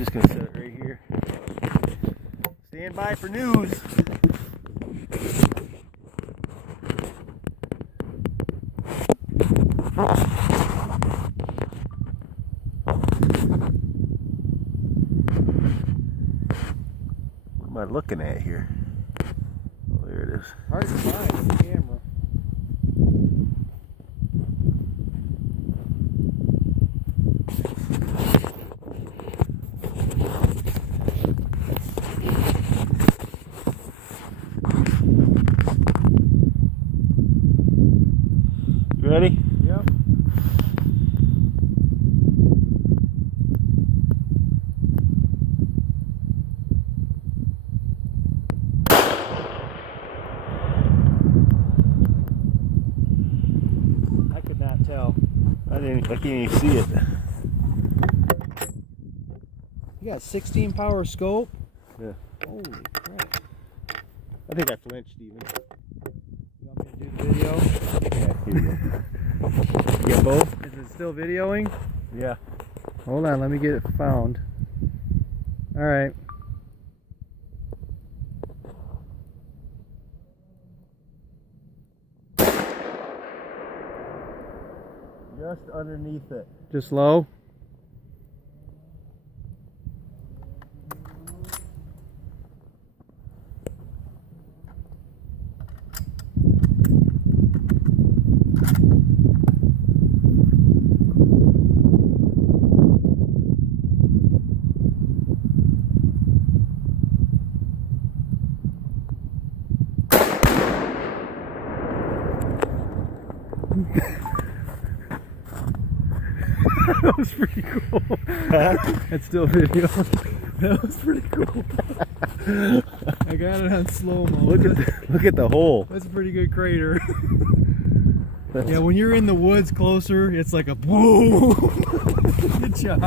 just gonna set it right here. Stand by for news. What am I looking at here? Oh, there it is. Hard to find on the camera. You ready? Yep. I could not tell. I can't even see it. You got 16 power scope? Yeah. Holy crap. I think I flinched even. You want me to do the video? Yeah, here you go. You get both? Is it still videoing? Yeah. Hold on, let me get it found. Alright. Just underneath it. Just low? That was pretty cool. That's still video. That was pretty cool. I got it on slow mo. Look at the hole. That's a pretty good crater. Yeah, when you're in the woods closer, it's like a boom. Good job.